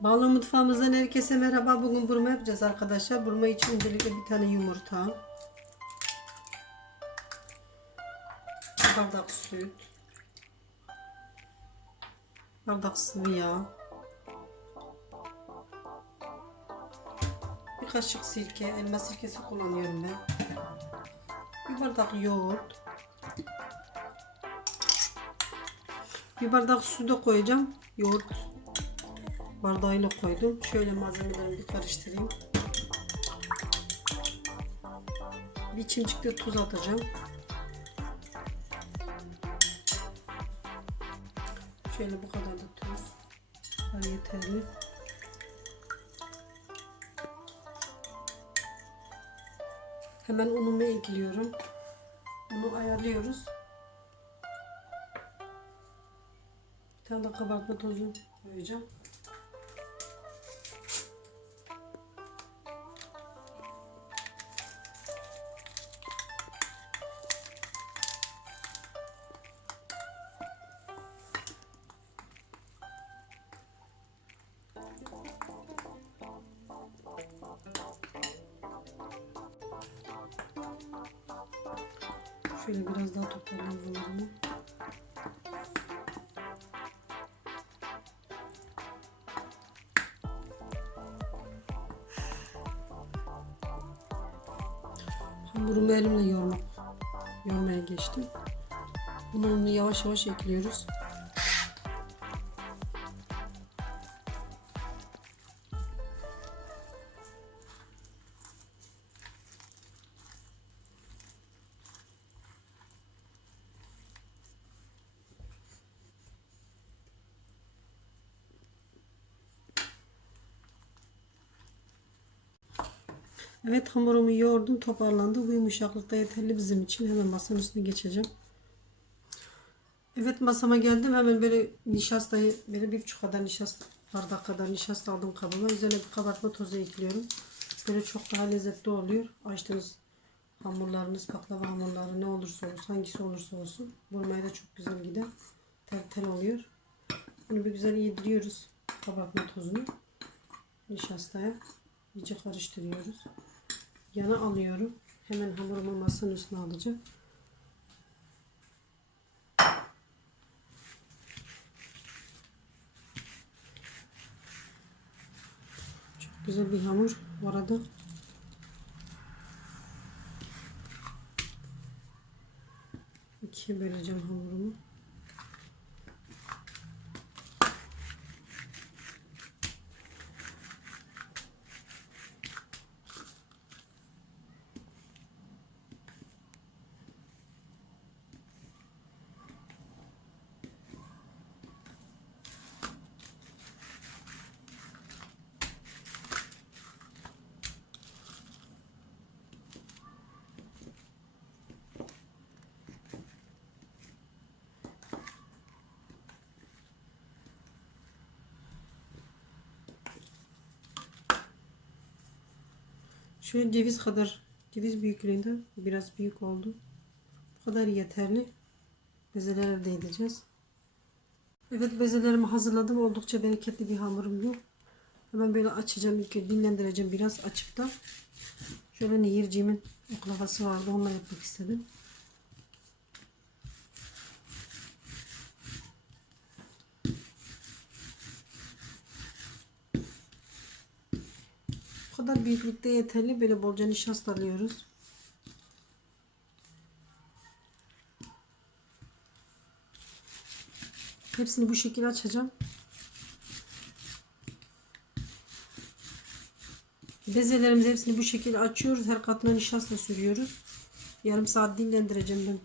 Ballı mutfağımızdan herkese merhaba. Bugün burma yapacağız arkadaşlar. Burma için öncelikle bir tane yumurta. Bir bardak süt. Bardak sıvı yağ. Bir kaşık sirke. Elma sirkesi kullanıyorum ben. Bir bardak yoğurt. Bir bardak su da koyacağım. Yoğurt bardağıyla koydum. Şöyle malzemelerimi bir karıştırayım. Bir çimcik de tuz atacağım. Şöyle bu kadar da tuz. Var yeterli. Hemen unumu ekliyorum. Unu ayarlıyoruz. Bir tane de kabartma tozu koyacağım. Şöyle biraz daha toparlayalım bunu. Hamurumu elimle yoğurmak, yoğurmaya geçtim. Bunu yavaş yavaş ekliyoruz. Evet hamurumu yoğurdum toparlandı. Bu yumuşaklıkta yeterli bizim için. Hemen masanın üstüne geçeceğim. Evet masama geldim. Hemen böyle nişastayı böyle bir buçuk kadar nişasta bardak kadar nişasta aldım kabıma. Üzerine bir kabartma tozu ekliyorum. Böyle çok daha lezzetli oluyor. Açtığınız hamurlarınız, baklava hamurları ne olursa olsun, hangisi olursa olsun. Vurmaya da çok güzel gider. Tel tel oluyor. Bunu bir güzel yediriyoruz. Kabartma tozunu. Nişastaya. iyice karıştırıyoruz. Yana alıyorum. Hemen hamurumu masanın üstüne alacağım. Çok güzel bir hamur bu arada. İkiye böleceğim hamurumu. Şöyle ceviz kadar, ceviz büyüklüğünde biraz büyük oldu. Bu kadar yeterli. Bezeler elde edeceğiz. Evet bezelerimi hazırladım. Oldukça bereketli bir hamurum yok. Hemen böyle açacağım. İlk dinlendireceğim biraz açıp da. Şöyle nehircimin oklavası vardı. Onunla yapmak istedim. Kadar büyüklükte yeterli. Böyle bolca nişasta alıyoruz. Hepsini bu şekilde açacağım. Bezelerimizi hepsini bu şekilde açıyoruz. Her katına nişasta sürüyoruz. Yarım saat dinlendireceğim ben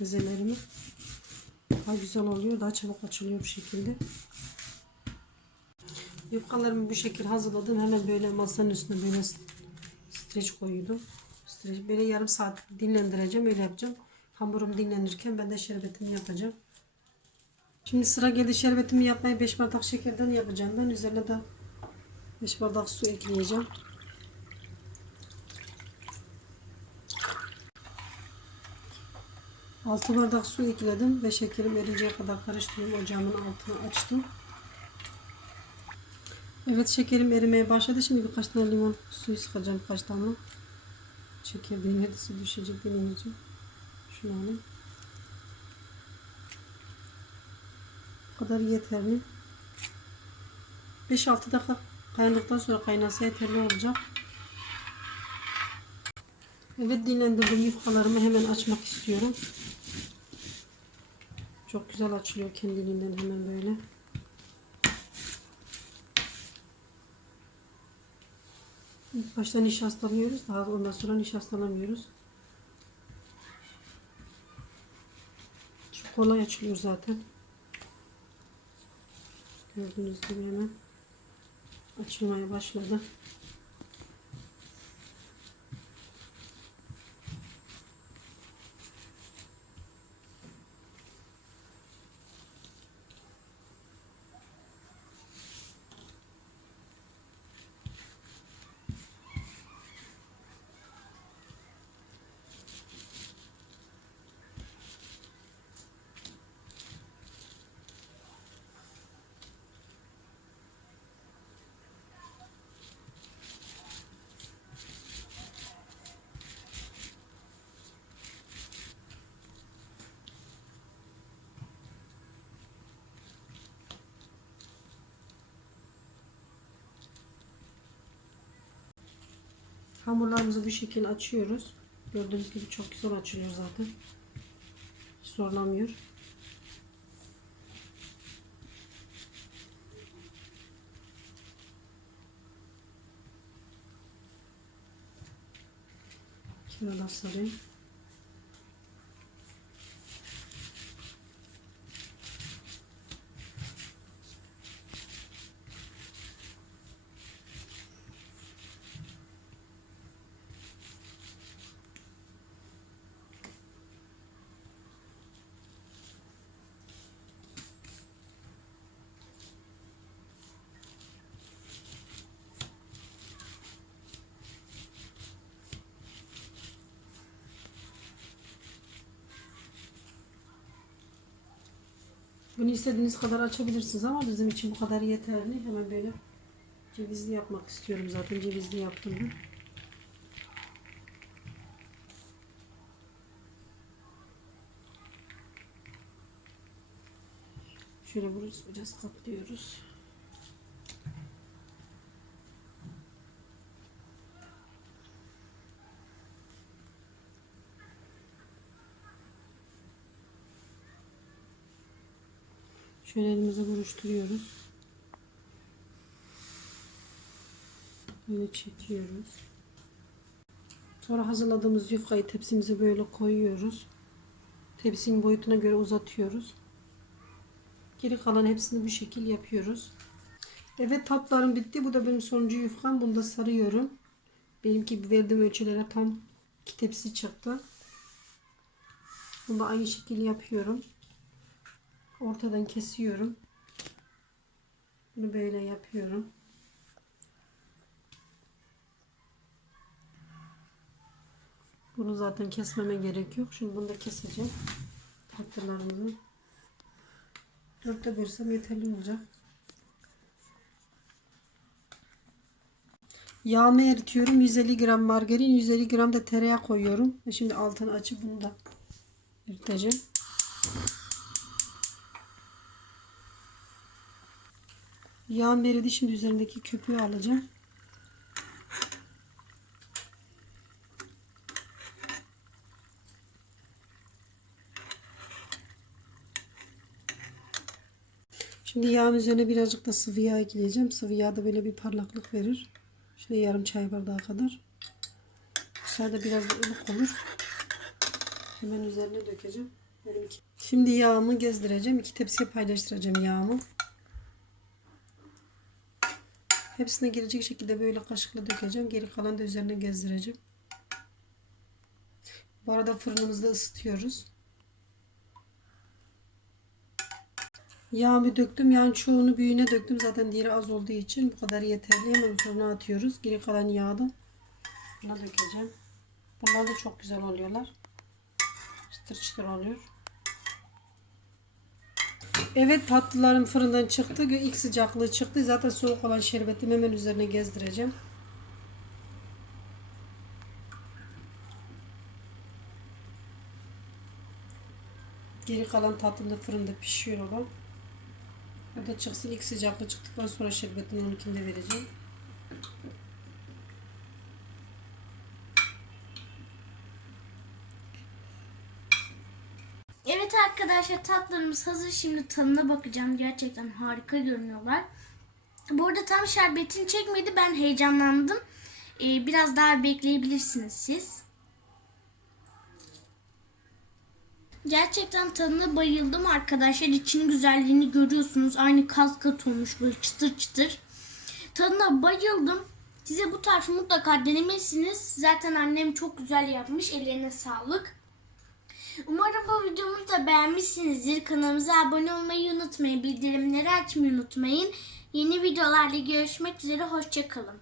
bezelerimi. Daha güzel oluyor. Daha çabuk açılıyor bu şekilde. Yufkalarımı bu şekilde hazırladım. Hemen böyle masanın üstüne böyle streç koyuyordum. Streç böyle yarım saat dinlendireceğim. Öyle yapacağım. Hamurum dinlenirken ben de şerbetimi yapacağım. Şimdi sıra geldi şerbetimi yapmaya 5 bardak şekerden yapacağım. Ben üzerine de 5 bardak su ekleyeceğim. Altı bardak su ekledim ve şekerim erinceye kadar karıştırıyorum. Ocağımın altını açtım. Evet şekerim erimeye başladı. Şimdi birkaç tane limon suyu sıkacağım birkaç tane. Şeker değmedi su düşecek deneyeceğim. Şunu alayım. Bu kadar yeterli. 5-6 dakika kaynadıktan sonra kaynasa yeterli olacak. Evet dinlendirdim yufkalarımı hemen açmak istiyorum. Çok güzel açılıyor kendiliğinden hemen böyle. İlk başta nişastalıyoruz. Daha ondan sonra nişastalamıyoruz. Çok kolay açılıyor zaten. Gördüğünüz gibi hemen açılmaya başladı. Hamurlarımızı bu şekilde açıyoruz. Gördüğünüz gibi çok güzel açılıyor zaten. Hiç zorlamıyor. Şöyle sarayım. Bunu istediğiniz kadar açabilirsiniz ama bizim için bu kadar yeterli. Hemen böyle cevizli yapmak istiyorum zaten. Cevizli yaptım ben. Şöyle burası biraz katlıyoruz. Şöyle elimize buruşturuyoruz. Böyle çekiyoruz. Sonra hazırladığımız yufkayı tepsimize böyle koyuyoruz. Tepsinin boyutuna göre uzatıyoruz. Geri kalan hepsini bu şekil yapıyoruz. Evet tatlarım bitti. Bu da benim sonuncu yufkam. Bunu da sarıyorum. Benimki verdiğim ölçülere tam iki tepsi çıktı. Bunu da aynı şekilde yapıyorum. Ortadan kesiyorum. Bunu böyle yapıyorum. Bunu zaten kesmeme gerek yok. Şimdi bunu da keseceğim. Tatlılarımızı. Dörtte bölsem yeterli olacak. Yağımı eritiyorum. 150 gram margarin, 150 gram da tereyağı koyuyorum. Ve Şimdi altını açıp bunu da eriteceğim. Yağım eridi. Şimdi üzerindeki köpüğü alacağım. Şimdi yağın üzerine birazcık da sıvı yağ ekleyeceğim. Sıvı yağ da böyle bir parlaklık verir. Şöyle yarım çay bardağı kadar. Dışarıda biraz ılık olur. Hemen üzerine dökeceğim. Şimdi yağımı gezdireceğim. İki tepsiye paylaştıracağım yağımı. Hepsine girecek şekilde böyle kaşıkla dökeceğim. Geri kalan da üzerine gezdireceğim. Bu arada fırınımızda ısıtıyoruz. Yağımı döktüm. Yani çoğunu büyüğüne döktüm. Zaten diğeri az olduğu için bu kadar yeterli. Hemen fırına atıyoruz. Geri kalan yağı da buna dökeceğim. Bunlar da çok güzel oluyorlar. Çıtır çıtır oluyor. Evet tatlılarım fırından çıktı. İlk sıcaklığı çıktı. Zaten soğuk olan şerbetimi hemen üzerine gezdireceğim. Geri kalan tatlım da fırında pişiyor olan. O da çıksın ilk sıcaklığı çıktıktan sonra şerbetini onunkini de vereceğim. Evet arkadaşlar tatlarımız hazır. Şimdi tadına bakacağım. Gerçekten harika görünüyorlar. Bu arada tam şerbetini çekmedi. Ben heyecanlandım. Ee, biraz daha bekleyebilirsiniz siz. Gerçekten tadına bayıldım arkadaşlar. İçinin güzelliğini görüyorsunuz. Aynı kat kat olmuş böyle çıtır çıtır. Tadına bayıldım. Size bu tarifi mutlaka denemelisiniz. Zaten annem çok güzel yapmış. Ellerine sağlık. Umarım bu videomuzu da beğenmişsinizdir. Kanalımıza abone olmayı unutmayın. Bildirimleri açmayı unutmayın. Yeni videolarla görüşmek üzere. Hoşçakalın.